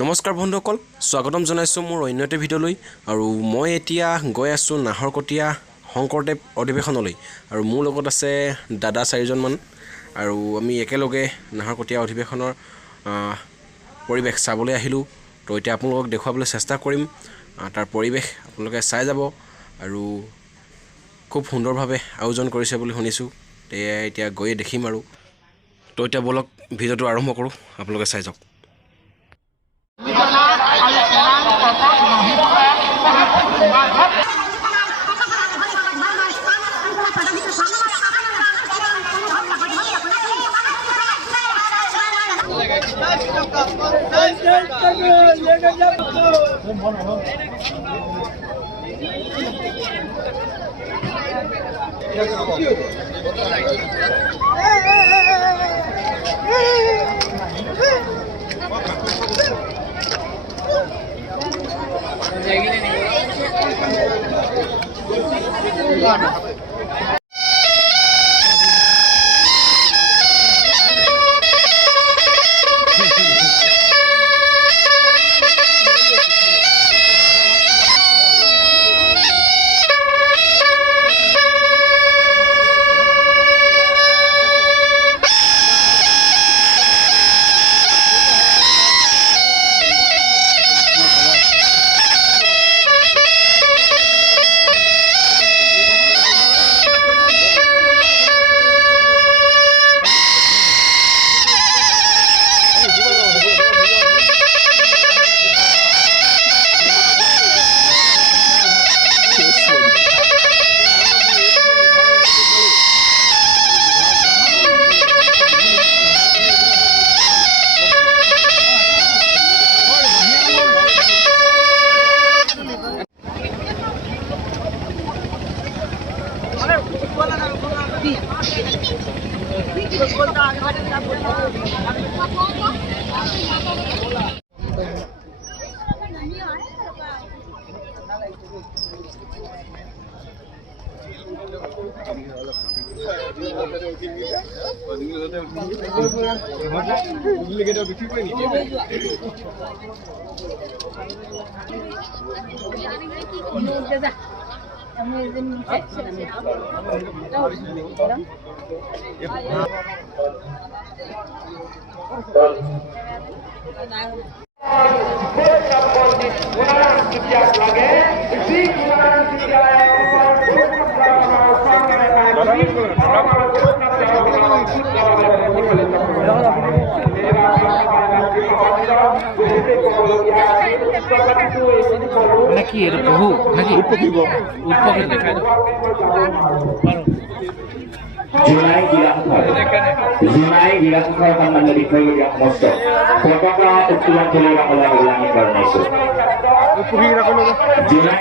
নমস্কাৰ বন্ধুসকল, স্বাগতম জনাইছোঁ মোৰ অন্য এটা ভিডিঅ'লৈ। আৰু মই এতিয়া গৈ আছোঁ নাহৰকটীয়া শংকৰদেৱ অধিৱেশনলৈ। আৰু মোৰ লগত আছে দাদা 4জনমান, আৰু আমি একেলগে নাহৰকটীয়া অধিৱেশনৰ পৰিৱেশ চাবলৈ আহিলোঁ। তো এতিয়া আপোনালোকক দেখুৱাবলৈ চেষ্টা কৰিম। তাৰ পৰিৱেশ আপোনালোকে চাই যাব, আৰু খুব সুন্দৰভাৱে আয়োজন কৰিছে বুলি শুনিছোঁ। এতিয়া গৈয়ে দেখিম। আৰু তো এতিয়া বলক ভিডিঅ'টো আৰম্ভ কৰোঁ, আপোনালোকে চাই যাওক। নাকি এটা বহু নাকি উপকিব দেখাই দাও Junai dilakukan kembali di Kaya Mosok. Protokol utulan kelima ulang-ulangi karena itu. Junai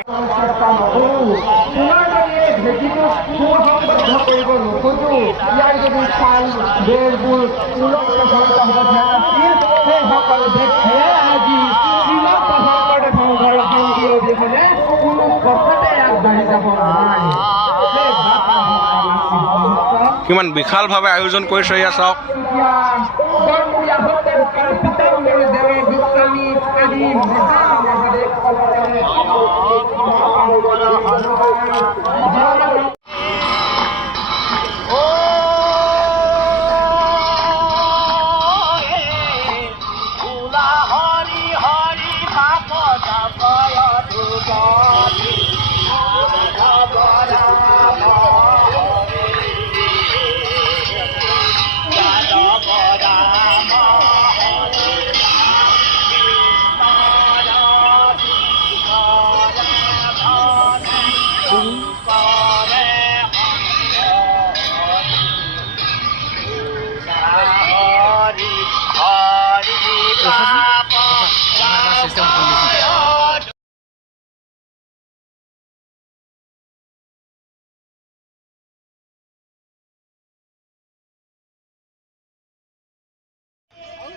কিমান বিশালভাৱে আয়োজন কৰিছে এয়া চাওক।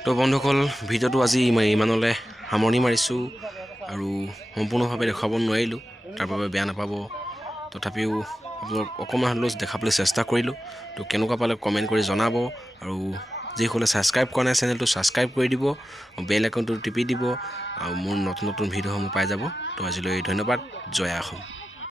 তো বন্ধুসকল, ভিডিঅ'টো আজি ইমানলৈ সামৰণি মাৰিছোঁ। আৰু সম্পূৰ্ণভাৱে দেখুৱাব নোৱাৰিলোঁ, তাৰ বাবে বেয়া নাপাব। তথাপিও আপোনালোক অকণমান হ'লেও দেখাবলৈ চেষ্টা কৰিলোঁ। তো কেনেকুৱা পালে কমেণ্ট কৰি জনাব। আৰু যিসকলে ছাবস্ক্ৰাইব কৰা নাই চেনেলটো ছাবস্ক্ৰাইব কৰি দিব, বেল আইকনটো টিপি দিব আৰু মোৰ নতুন নতুন ভিডিঅ'সমূহ পাই যাব। তো আজিলৈ ধন্যবাদ। জয় অসম।